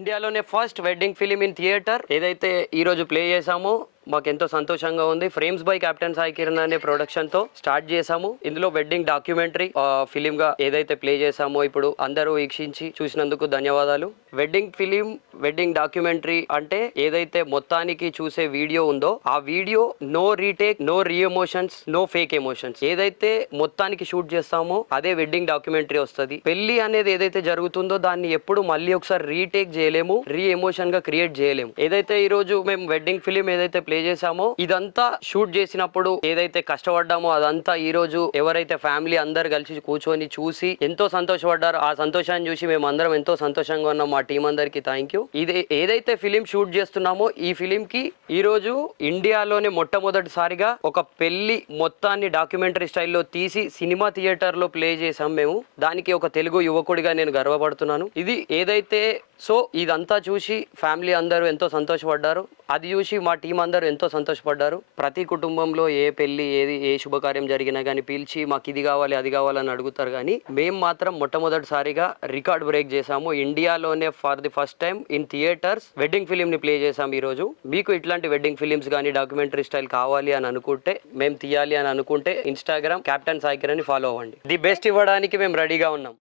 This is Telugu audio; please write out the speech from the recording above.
ఇండియాలోనే first wedding film in theatre ఏదైతే ఈ రోజు ప్లే చేసామో మాకు ఎంతో సంతోషంగా ఉంది. Frames by captain Sai Kiran అనే ప్రొడక్షన్ తో స్టార్ట్ చేసాము. ఇందులో వెడ్డింగ్ డాక్యుమెంటరీ ఫిలిం గా ఏదైతే ప్లే చేసామో ఇప్పుడు అందరూ వీక్షించి చూసినందుకు ధన్యవాదాలు. వెడ్డింగ్ ఫిలిం వెడ్డింగ్ డాక్యుమెంటరీ అంటే ఏదైతే మొత్తానికి చూసే వీడియో ఉందో ఆ వీడియో నో రీటేక్, నో రీ ఎమోషన్స్, నో ఫేక్ ఎమోషన్స్. ఏదైతే మొత్తానికి షూట్ చేస్తామో అదే వెడ్డింగ్ డాక్యుమెంటరీ వస్తుంది. పెళ్లి అనేది ఏదైతే జరుగుతుందో దాన్ని ఎప్పుడు మళ్ళీ ఒకసారి రీటేక్ చేయలేము, రీ ఎమోషన్ గా క్రియేట్ చేయలేము. ఏదైతే ఈ రోజు మేము వెడ్డింగ్ ఫిలిం ఏదైతే ప్లే చేసామో ఇదంతా షూట్ చేసినప్పుడు ఏదైతే కష్టపడ్డామో అదంతా ఈ రోజు ఎవరైతే ఫ్యామిలీ అందరు కలిసి కూర్చొని చూసి ఎంతో సంతోషపడ్డారో ఆ సంతోషాన్ని చూసి మేము అందరం ఎంతో సంతోషంగా ఉన్నాం. మా టీం అందరికి థ్యాంక్ యూ. ఇది ఏదైతే ఫిలిం షూట్ చేస్తున్నామో ఈ ఫిలిం కి ఈ రోజు ఇండియాలోనే మొట్టమొదటిసారిగా ఒక పెళ్లి మొత్తాన్ని డాక్యుమెంటరీ స్టైల్లో తీసి సినిమా థియేటర్ లో ప్లే చేసాం మేము. దానికి ఒక తెలుగు యువకుడిగా నేను గర్వపడుతున్నాను. ఇది ఏదైతే ఇదంతా చూసి ఫ్యామిలీ అందరూ ఎంతో సంతోషపడ్డారు. అది చూసి మా టీం అందరూ ఎంతో సంతోషపడ్డారు. ప్రతి కుటుంబంలో ఏ పెళ్లి ఏ శుభకార్యం జరిగినా కానీ పిలిచి మాకు ఇది కావాలి అది కావాలని అడుగుతారు. కానీ మేము మాత్రం మొట్టమొదటిసారిగా రికార్డ్ బ్రేక్ చేసాము. ఇండియాలోనే for the first time in theatres wedding film ని ప్లే చేసాము ఈ రోజు. మీకు ఇట్లాంటి వెడ్డింగ్ ఫిలిమ్స్ కానీ డాక్యుమెంటరీ స్టైల్ కావాలి అని అనుకుంటే, మేము తీయాలి అని అనుకుంటే ఇన్స్టాగ్రామ్ కెప్టెన్ సాయి కిరణ్ ని ఫాలో అవ్వండి. ది బెస్ట్ ఇవ్వడానికి మేము రెడీగా ఉన్నాం.